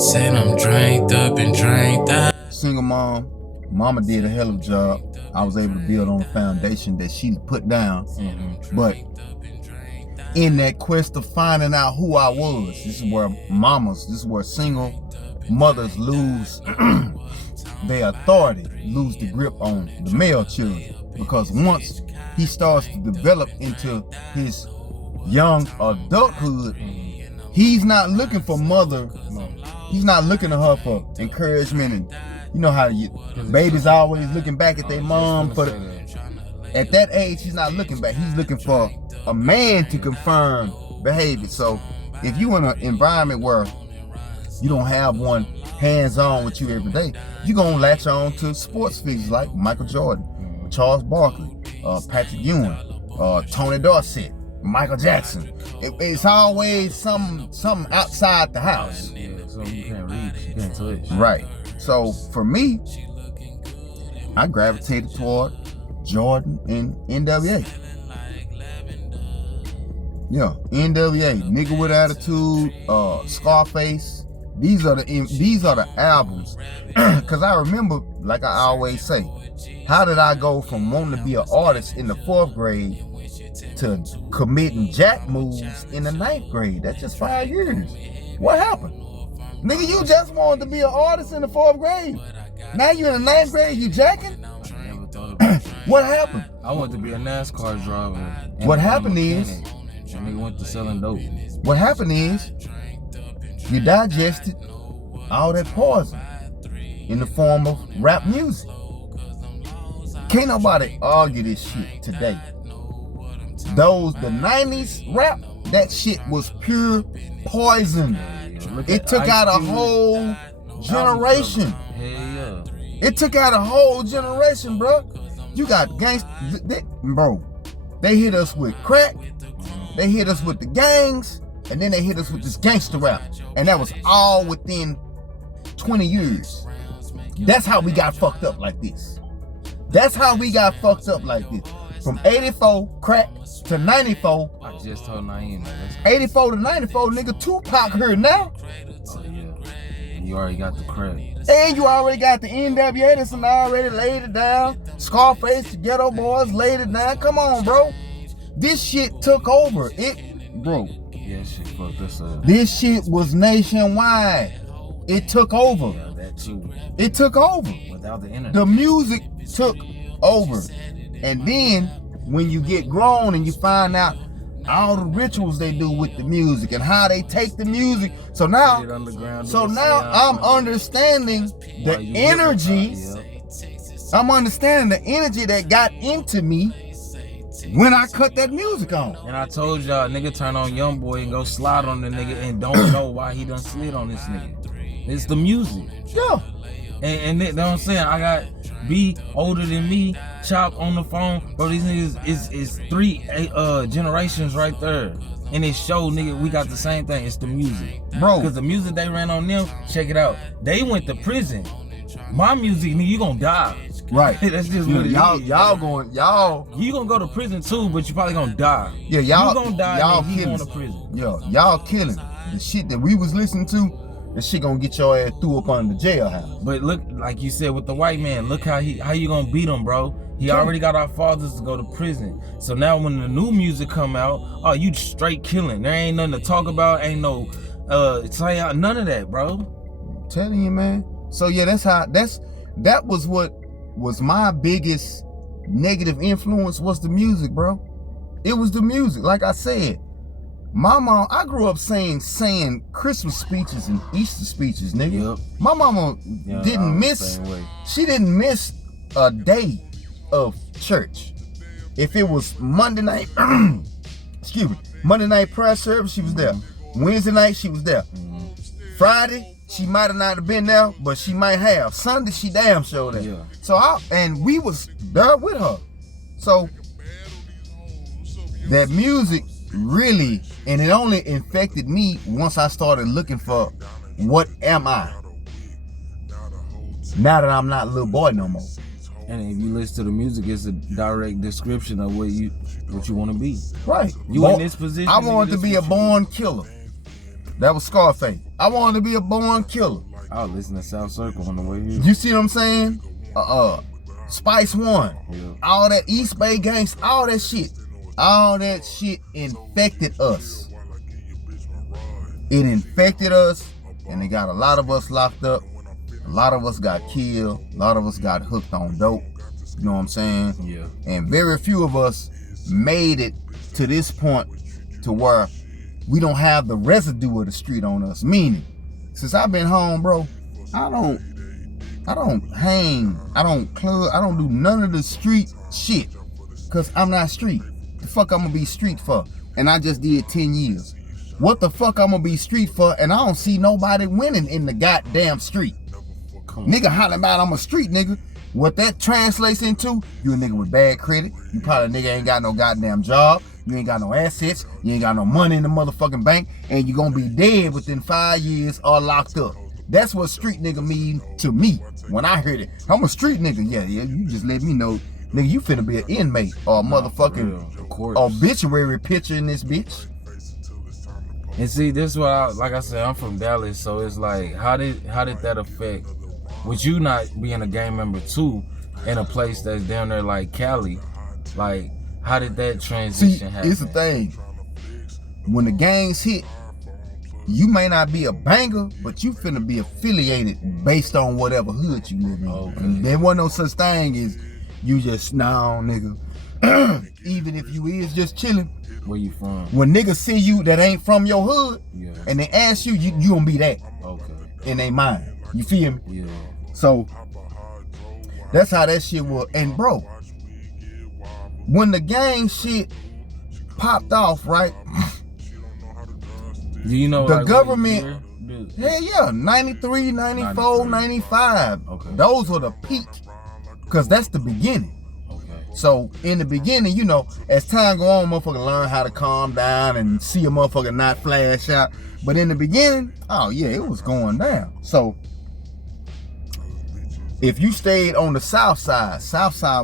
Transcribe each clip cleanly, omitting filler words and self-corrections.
Said I'm drained up and drained out. Single mama did a hell of a job. I was able to build on the foundation that she put down. But in that quest of finding out who I was, this is where single mothers lose their authority, lose the grip on the male children. Because once he starts to develop into his young adulthood, he's not looking for mother. He's not looking to her for encouragement, and you know how babies always looking back at their mom for at that age. He's not looking back. He's looking for a man to confirm behavior. So if you in an environment where you don't have one hands-on with you every day, you're gonna latch on to sports figures like Michael Jordan, Charles Barkley, Patrick Ewing, Tony Dorsett, Michael Jackson. It's always something outside the house. Yeah, so you can't reach, you can't touch. Right. So for me, I gravitated toward Jordan and NWA. Yeah, NWA, Nigga with Attitude, Scarface. These are the albums. Cause I remember, like I always say, how did I go from wanting to be an artist in the 4th grade to committing jack moves in the 9th grade? That's just 5 years. What happened? Nigga, you just wanted to be an artist in the 4th grade. Now you in the 9th grade, you jacking? I never thought about it. What happened? I wanted to be a NASCAR driver. What happened is, that nigga went to selling dope. What happened is, you digested all that poison in the form of rap music. Can't nobody argue this shit today. The 90s rap, that shit was pure poison. It took out a whole generation. Hell yeah. It took out a whole generation, bro. You got bro. They hit us with crack. They hit us with the gangs. And then they hit us with this gangster rap. And that was all within 20 years. That's how we got fucked up like this. That's how we got fucked up like this. From 84 crack to 94. I just told Naeem that. 84 to 94, nigga, Tupac here now. Oh yeah. You already got the crack. And you already got the NWA that's already laid it down. Scarface, the Ghetto Boys laid it down. Come on, bro. This shit took over. Bro. Yeah, shit fucked us up. This shit was nationwide. It took over. Yeah, that too. It took over. Without the internet. The music took over. And then when you get grown and you find out all the rituals they do with the music and how they take the music. So now I'm understanding the energy. I'm understanding the energy that got into me when I cut that music on. And I told y'all, nigga, turn on Youngboy and go slide on the nigga and don't know why he done slid on this nigga. It's the music. Yeah. And you know what I'm saying? I got B older than me, Chop on the phone. Bro, these niggas is 3 generations right there. And it showed, nigga, we got the same thing. It's the music. Bro. Because the music they ran on them, check it out. They went to prison. My music, nigga, you gonna die. Right. That's just what it is. You gonna go to prison too, but you probably gonna die. Yeah, y'all. You gonna die y'all and he killing. going to prison. Yeah, y'all killing. The shit that we was listening to, the shit gonna get your ass threw up under the jailhouse. But look, like you said with the white man, look how you gonna beat him, bro. He already got our fathers to go to prison. So now when the new music come out, oh, you straight killing. There ain't nothing to talk about. Ain't no none of that, bro. I'm telling you, man. So yeah, that was what was my biggest negative influence was the music, bro. It was the music. Like I said, my mom, I grew up saying Christmas speeches and Easter speeches, nigga. Yep. My mama didn't miss a day of church. If it was Monday night, Monday night prayer service, she was there. Wednesday night, she was there. Friday, she might have not have been there, but she might have. Sunday, she damn sure there. Yeah. So we was there with her. So that music really, and it only infected me once I started looking for what am I? Now that I'm not a little boy no more. And if you listen to the music, it's a direct description of what you want to be. Right. You in this position. I wanted to be a born killer. That was Scarface. I wanted to be a born killer. I was listening to South Circle on the way here. You see what I'm saying? Spice One. Yeah. All that East Bay gangsta, all that shit. All that shit infected us. It infected us, and it got a lot of us locked up. A lot of us got killed. A lot of us got hooked on dope. You know what I'm saying? Yeah. And very few of us made it to this point to where we don't have the residue of the street on us. Meaning, since I've been home, bro, I don't hang, I don't club, I don't do none of the street shit. Cause I'm not street. The fuck I'm gonna be street for? And I just did 10 years. What the fuck I'm gonna be street for? And I don't see nobody winning in the goddamn street. Nigga hollering about I'm a street nigga. What that translates into, you a nigga with bad credit. You probably a nigga ain't got no goddamn job. You ain't got no assets. You ain't got no money in the motherfucking bank. And you gonna be dead within 5 years or locked up. That's what street nigga mean to me when I heard it. I'm a street nigga. Yeah, you just let me know. Nigga, you finna be an inmate or a motherfucking obituary picture in this bitch. And see, this is what like I said, I'm from Dallas, so it's like, how did that affect, with you not being a gang member too, in a place that's down there like Cali? Like, how did that transition happen? It's the thing. When the gangs hit, you may not be a banger, but you finna be affiliated based on whatever hood you live in. Okay. And there wasn't no such thing as you just, nah, nigga. Even if you is just chilling. Where you from? When niggas see you that ain't from your hood, yeah, and they ask you, you gonna be that. Okay. In their mind. You feel me? Yeah. So, that's how that shit was. And bro, when the gang shit popped off, right? Do you know the like government, hell yeah, 93, 94, 95. Okay. Those were the peak. Because that's the beginning. Okay. So in the beginning, you know, as time go on, motherfucker learn how to calm down and see a motherfucker not flash out. But in the beginning, oh yeah, it was going down. So if you stayed on the south side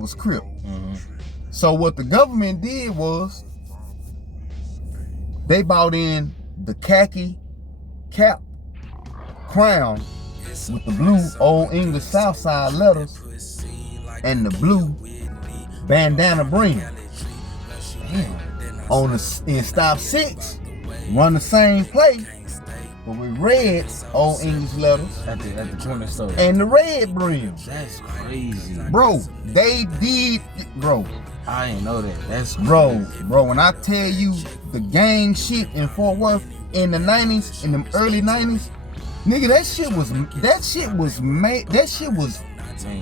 was Crip. Mm-hmm. So what the government did was they bought in the khaki cap crown with the blue old English South Side letters and the blue bandana brim. Damn. In stop 6, run the same place, but with red old English letters at the corner store and the red brim. That's crazy, bro. They did, bro. I didn't know that. That's crazy. Bro. When I tell you the gang shit in Fort Worth in the 90s, in the early 90s, nigga, that shit was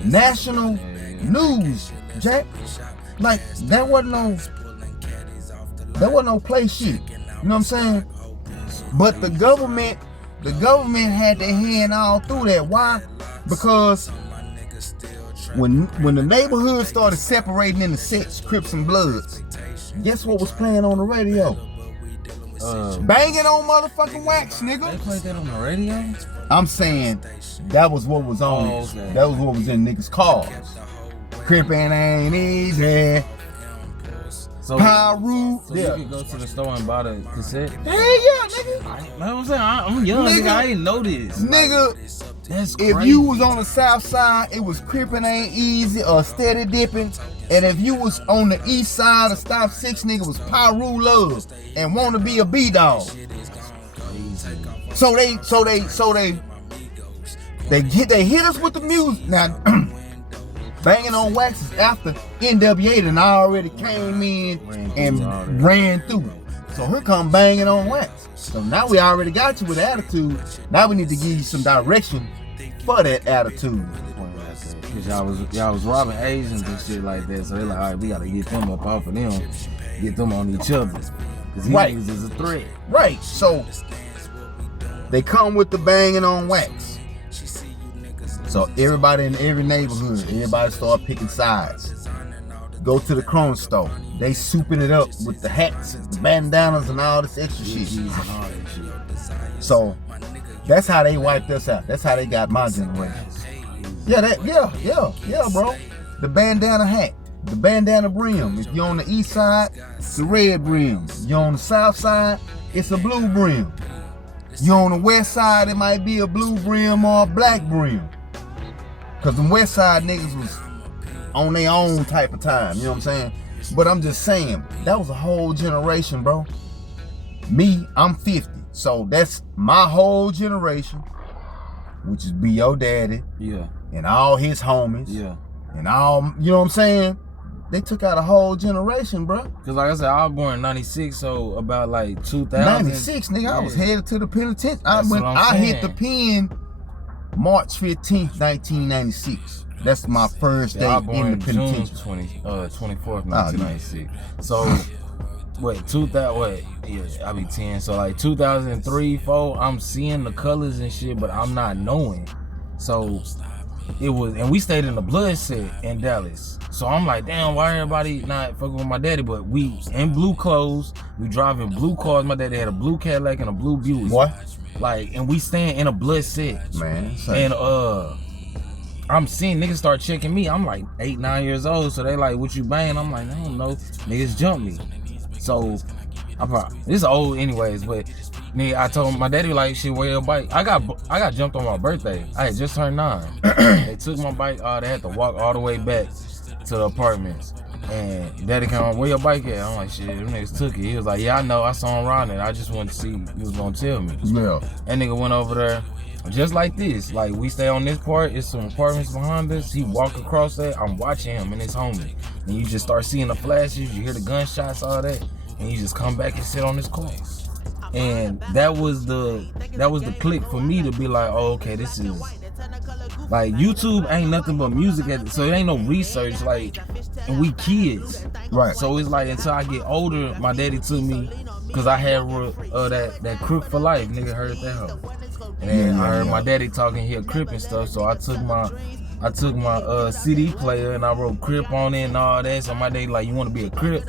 national news, Jack. Like that wasn't no play shit. You know what I'm saying? But the government had their hand all through that. Why? Because when the neighborhood started separating into sects, Crips and Bloods, guess what was playing on the radio? Banging on motherfucking wax, nigga. They played that on the radio? I'm saying that was what was on it. Okay. That was what was in niggas' cars. Crippin' ain't easy. So Pyru. So you could go to the store and buy the cassette? Hell yeah, nigga. I'm saying, I'm young, nigga. I didn't know this. Nigga, that's crazy. If you was on the south side, it was Crippin' Ain't Easy or Steady Dipping. And if you was on the east side of Stop 6, nigga, was Pyru Love and Wanna Be a B-Dog. So they hit us with the music. Now, Banging on Wax is after NWA and I already came in and ran through. So here come Banging on Wax. So now we already got you with attitude. Now we need to give you some direction for that attitude. Cause y'all was robbing Asians and shit like that. So they're like, all right, we gotta get them up off of them, get them on each other. Cause these niggas is a threat. Right. So they come with the Banging on Wax. So everybody in every neighborhood, everybody start picking sides. Go to the Chrome store. They souping it up with the hats, the bandanas, and all this extra shit. So that's how they wiped us out. That's how they got my generation. Yeah, bro. The bandana hat, the bandana brim. If you're on the east side, it's the red brim. If you're on the south side, it's a blue brim. You on the west side, it might be a blue brim or a black brim. Cause the west side niggas was on their own type of time, you know what I'm saying? But I'm just saying, that was a whole generation, bro. Me, I'm 50, so that's my whole generation, which is be your daddy, yeah, and all his homies, yeah, and all, you know what I'm saying? They took out a whole generation, bro. Cause like I said, I was born in '96, so about like 2000. 96, nigga, I was headed to the penitentiary. I hit the pen March 15th, 1996. That's my first day in the penitentiary. June 24th, 1996. So, what, 2000, what, yeah, I be 10. So, like, 2003, 4, I'm seeing the colors and shit, but I'm not knowing. So, it was, and we stayed in the blood set in Dallas. So, I'm like, damn, why everybody not fucking with my daddy? But we in blue clothes, we driving blue cars. My daddy had a blue Cadillac and a blue Buick. What? Like, and we staying in a blood set. Man, and I'm seeing niggas start checking me. I'm like 8, 9 years old, so they like, what you banging? I'm like, I don't know. Niggas jump me. So this is old anyways, but nigga, I told my daddy like, shit, where your bike? I got jumped on my birthday. I had just turned 9. They took my bike. They had to walk all the way back to the apartments. And daddy came on, where your bike at? I'm like, shit, them niggas took it. He was like, yeah, I know, I saw him riding it. I just wanted to see you was gonna tell me. Yeah. That nigga went over there, just like this. Like, we stay on this part, it's some apartments behind us. He walked across that, I'm watching him and his homie. And you just start seeing the flashes, you hear the gunshots, all that, and you just come back and sit on this car. And that was the click for me to be like, oh, okay, this is, like, YouTube ain't nothing but music, so it ain't no research, like, and we kids. Right. So it's like, until I get older, my daddy took me, cause I had that Crip for life, nigga heard that hoe. And then I heard my daddy talking, he a Crip and stuff, so I took my CD player and I wrote Crip on it and all that. So my daddy like, you wanna be a Crip?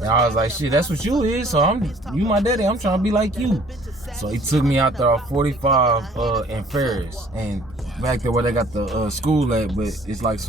And I was like, shit, that's what you is, so you my daddy, I'm trying to be like you. So he took me out there off 45 in Ferris, and back there where they got the school at, but it's like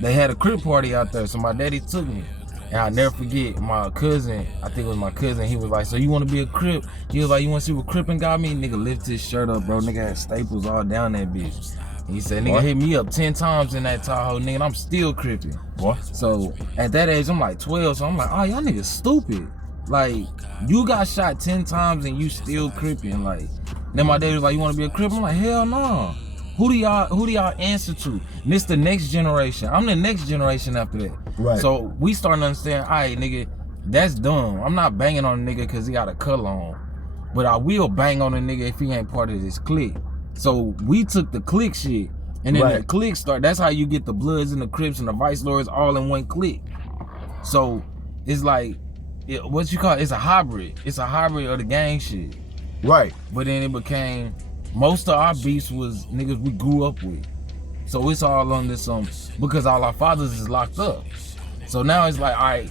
they had a Crip party out there, so my daddy took me. And I'll never forget, my cousin, I think it was my cousin, he was like, so you want to be a Crip? He was like, you want to see what Crippin' got me? Nigga lifted his shirt up, bro. Nigga had staples all down that bitch. And he said, nigga hit me up 10 times in that Tahoe, nigga, and I'm still Crippin'. What? So at that age, I'm like 12, so I'm like, oh, y'all niggas stupid. Like, you got shot 10 times and you still Crippin'. Like, then my dad was like, you want to be a Crip? I'm like, hell no. Who do y'all answer to? And this the next generation. I'm the next generation after that. Right. So we starting to understand, all right, nigga, that's dumb. I'm not banging on a nigga because he got a color on. But I will bang on a nigga if he ain't part of this clique. So we took the clique shit. And then the clique start. That's how you get the Bloods and the Crips and the Vice Lords all in one clique. So it's like, what you call it? It's a hybrid. It's a hybrid of the gang shit. Right. But then it became, most of our beefs was niggas we grew up with. So it's all on this because all our fathers is locked up. So now it's like, all right,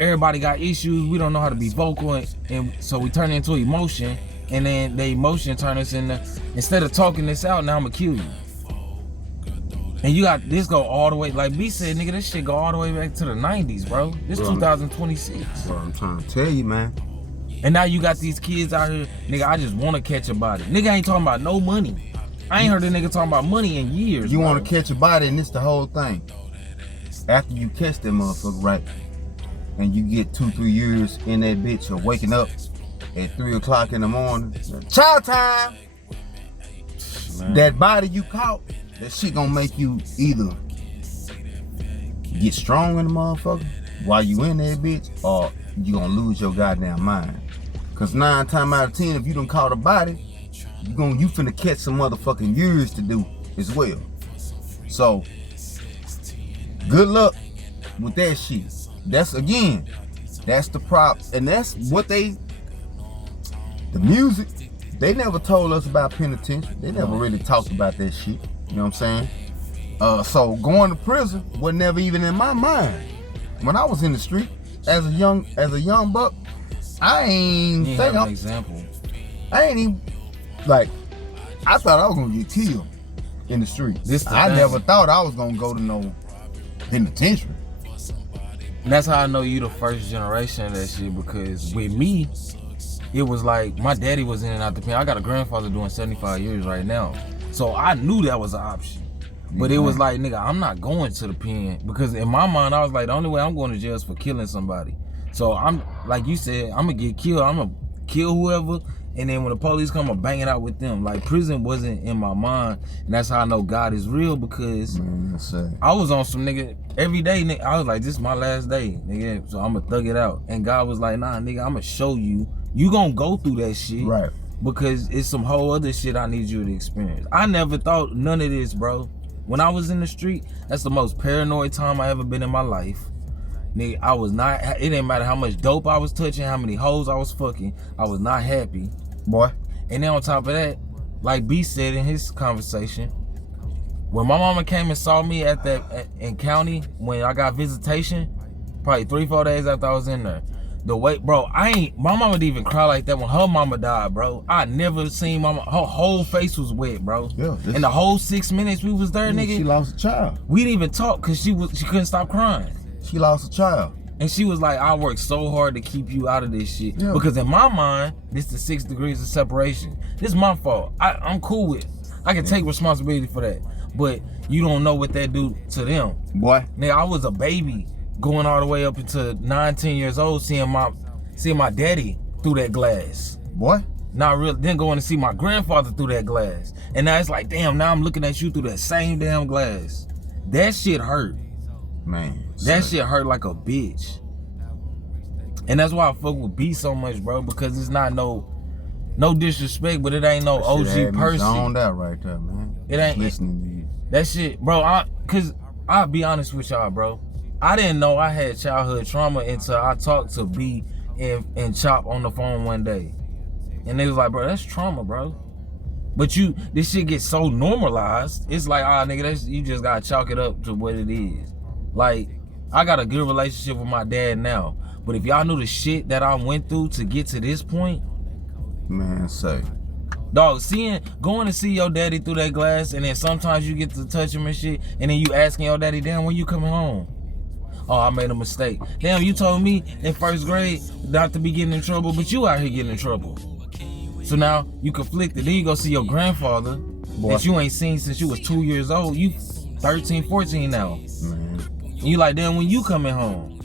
everybody got issues. We don't know how to be vocal, and so we turn into emotion, and then the emotion turn us into, instead of talking this out, now I'ma kill you. And you got this go all the way, like B said, nigga, this shit go all the way back to the 90s, bro. This 2026. Bro, I'm trying to tell you, man. And now you got these kids out here, nigga, I just want to catch a body. Nigga ain't talking about no money. I ain't heard a nigga talking about money in years. You want to catch a body, and it's the whole thing. After you catch that motherfucker, right, and you get 2-3 years in that bitch of waking up at 3 o'clock in the morning, chow time. Man. That body you caught, that shit gonna make you either get strong in the motherfucker while you in that bitch, or you gonna lose your goddamn mind. Cause 9 times out of 10, if you done caught a body, you finna catch some motherfucking years to do as well. So, good luck with that shit. That's the props, and that's what the music, they never told us about penitentiary. They never really talked about that shit. You know what I'm saying? So going to prison was never even in my mind. When I was in the street as a young buck, I ain't even like, I thought I was gonna get killed in the street. I never thought I was gonna go to no penitentiary. And that's how I know you the first generation of that shit, because with me, it was like my daddy was in and out the pen. I got a grandfather doing 75 years right now. So I knew that was an option. But it was like, nigga, I'm not going to the pen. Because in my mind, I was like, the only way I'm going to jail is for killing somebody. So I'm, like you said, I'm going to get killed. I'm going to kill whoever. And then when the police come, I'm bang it out with them. Like, prison wasn't in my mind. And that's how I know God is real, because I was on some nigga every day, nigga. I was like, this is my last day, nigga. So I'm going to thug it out. And God was like, nah, nigga, I'm going to show you. You going to go through that shit. Right. Because it's some whole other shit I need you to experience. I never thought none of this, bro. When I was in the street, that's the most paranoid time I ever been in my life. Nigga, I was not, it didn't matter how much dope I was touching, how many hoes I was fucking, I was not happy. Boy. And then on top of that, like B said in his conversation, when my mama came and saw me in county, when I got visitation, probably 3-4 days after I was in there, the way, bro, my mama didn't even cry like that when her mama died, bro. I never seen mama, her whole face was wet, bro. Yeah. In the whole 6 minutes we was there, nigga. She lost a child. We didn't even talk because she couldn't stop crying. She lost a child. And she was like, I worked so hard to keep you out of this shit. Yeah. Because in my mind, this is 6 degrees of separation. This is my fault. I'm cool with it. I can take responsibility for that. But you don't know what that do to them. Boy. Nigga, I was a baby going all the way up into 9-10 years old, seeing my daddy through that glass. Boy. Not real. Then going to see my grandfather through that glass. And now it's like, damn, now I'm looking at you through that same damn glass. That shit hurt. Man. That shit hurt like a bitch. And that's why I fuck with B so much, bro, because it's not no disrespect, but it ain't no OG person. Zoned out right there, man. It ain't listening to you. That shit, bro, cause I'll be honest with y'all, bro. I didn't know I had childhood trauma until I talked to B and Chop on the phone one day. And they was like, bro, that's trauma, bro. But this shit gets so normalized. It's like, nigga, you just gotta chalk it up to what it is. Like, I got a good relationship with my dad now. But if y'all knew the shit that I went through to get to this point. Man, say. Dog, going to see your daddy through that glass, and then sometimes you get to touch him and shit, and then you asking your daddy, damn, when you coming home? Oh, I made a mistake. Damn, you told me in 1st grade not to be getting in trouble, but you out here getting in trouble. So now you conflicted. Then you go see your grandfather that you ain't seen since you was 2 years old. You 13, 14 now. Man. And you like, damn, when you coming home?